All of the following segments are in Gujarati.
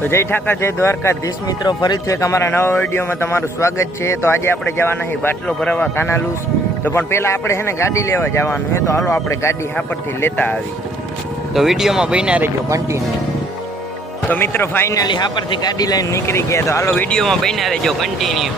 તો જય ઠાકર જય દ્વારકાધીશ મિત્રો, ફરીથી એક અમારા નવા વિડીયોમાં તમારું સ્વાગત છે। તો આજે આપણે જવાના છે બાટલો ભરાવા કાનાલુસ। તો પણ પહેલાં આપણે છે ને ગાડી લેવા જવાનું છે, તો હાલો આપણે ગાડી હાપરથી લેતા આવી। તો વિડીયોમાં બન્યા રહેજો કન્ટિન્યુ। તો મિત્રો ફાઇનલી હાપરથી ગાડી લઈને નીકળી ગયા, તો હાલો વિડીયોમાં બન્યા રહેજો કન્ટિન્યુ।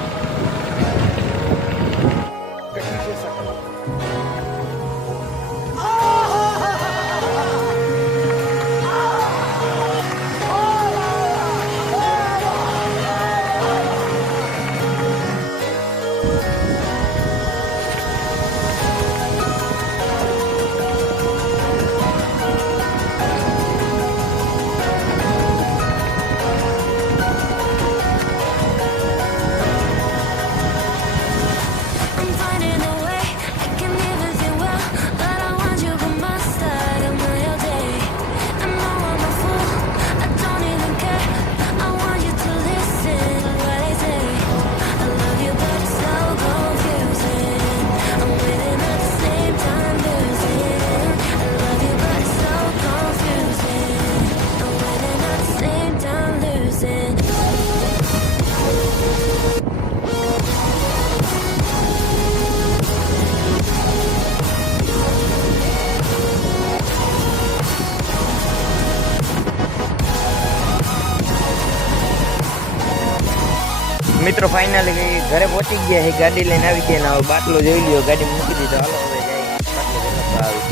મિત્રો ફાઇનલી ઘરે પહોંચી ગયા છે, ગાડી લઈને આવી ગયા ને હવે બાટલો જોઈ લ્યો, ગાડી મૂકી દીધો। હાલો હવે જાય બાટલો ભરવા આવી।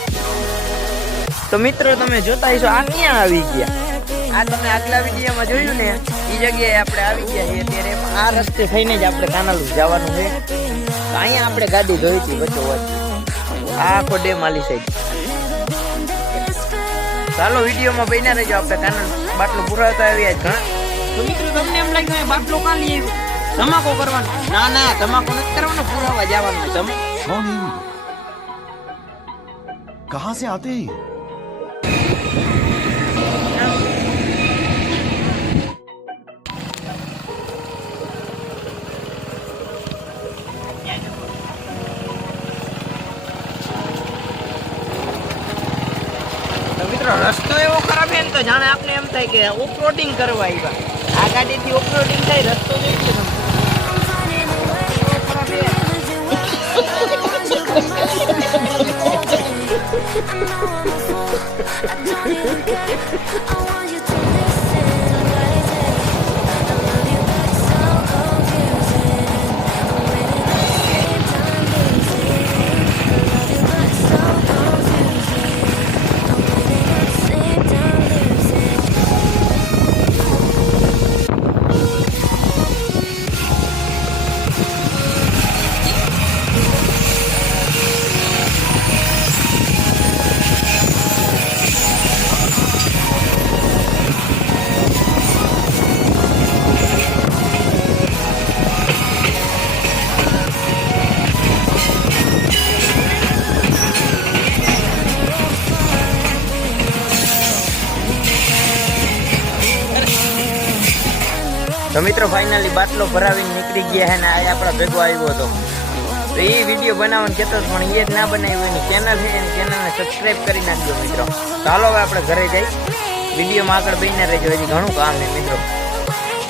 તો મિત્રો તમે જોતા હશો આ ક્યાં આવી ગયા, આ તમે આગલા વિડીયોમાં જોયું ને એ જગ્યાએ આપણે આવી ગયા છીએ। અત્યારે આ રસ્તે થઈને જ આપણે કાનાલુસ જવાનું છે, તો અહીંયા આપણે ગાડી ધોઈ હતી વચ્ચો વચ્ચ, આ આખો ડેમ આલી સાઈડ। ચાલો વિડીયોમાં બન્યા રહેજો, આપણે કાનાલુસ બાટલો પુરાવતા આવ્યા જ ઘણા। તો મિત્રો તમને એમ લાગ્યું બાટલો કાં લઈ આવ્યું, ધમાકો કરવાનો? ના ના, ધમાકો નથી કરવાનો, પુરાવા જવાનું। તમે कहां से आते हैं? મિત્રો રસ્તો એવો ખરાબ છે ને, તો જાણે આપણે એમ થાય કે ઓફરોડિંગ કરવા આવ્યા। આ ગાડીથી ઓફરોડિંગ થાય, રસ્તો જોઈ છે તમે તો મિત્રો ફાઇનલી બાટલો ભરાવીને નીકળી ગયા છે ને આ આપણા ભેગો આવ્યો હતો। તો એ વિડીયો બનાવવાનું કહેતો પણ એ જ ના બનાવ્યું, એની ચેનલ છે, એની ચેનલને સબસ્ક્રાઈબ કરી નાખજો મિત્રો। ચાલો હવે આપણે ઘરે જઈ, વિડીયોમાં આગળ બન્યા રહેજો, હજી ઘણું કામ છે મિત્રો।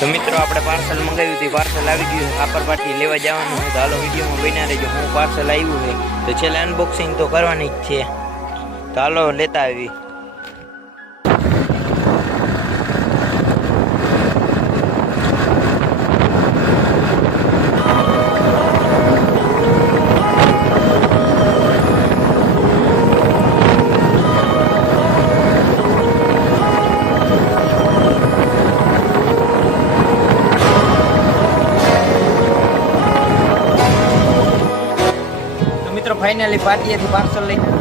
તો મિત્રો આપણે પાર્સલ મંગાવ્યું હતું, પાર્સલ આવી ગયું, આપર પાટી લેવા જવાનું છે। તો હાલો વિડીયોમાં બન્યા રહેજો, હું પાર્સલ આવ્યું છે, તો છેલ્લે અનબોક્સિંગ તો કરવાની જ છે। તો હાલો લેતા આવી। ફાઇનલી પાર્ટીએથી પાર્સલ લઈને